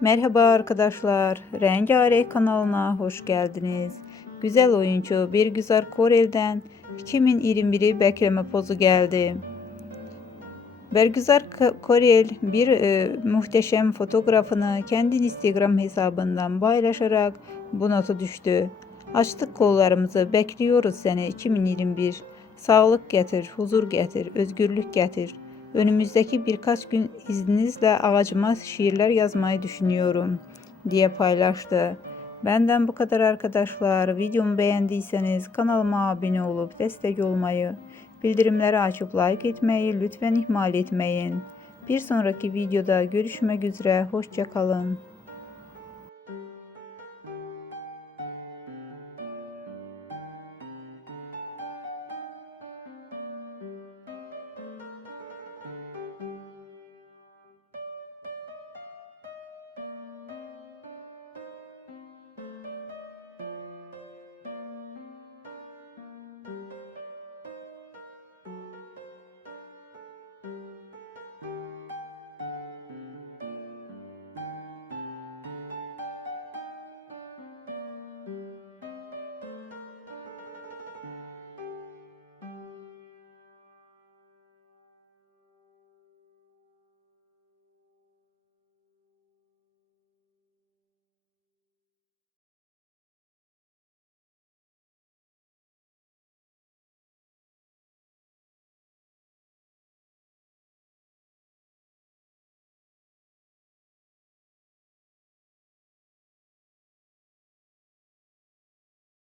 Merhaba arkadaşlar, Rengarenk kanalına hoş geldiniz. Güzel oyuncu Birgüzar Korel'den 2021'i bekleme pozu geldi. Bergüzar Korel bir e, muhteşem fotoğrafını kendi Instagram hesabından paylaşarak bu notu düştü. Açtık kollarımızı, bekliyoruz seni 2021. Sağlık getir, huzur getir, özgürlük getir. Önümüzdeki birkaç gün izninizle ağacıma şiirler yazmayı düşünüyorum diye paylaştı. Benden bu kadar arkadaşlar. Videomu beğendiyseniz kanalıma abone olup destek olmayı, bildirimleri açıp like etmeyi lütfen ihmal etmeyin. Bir sonraki videoda görüşmek üzere. Hoşçakalın.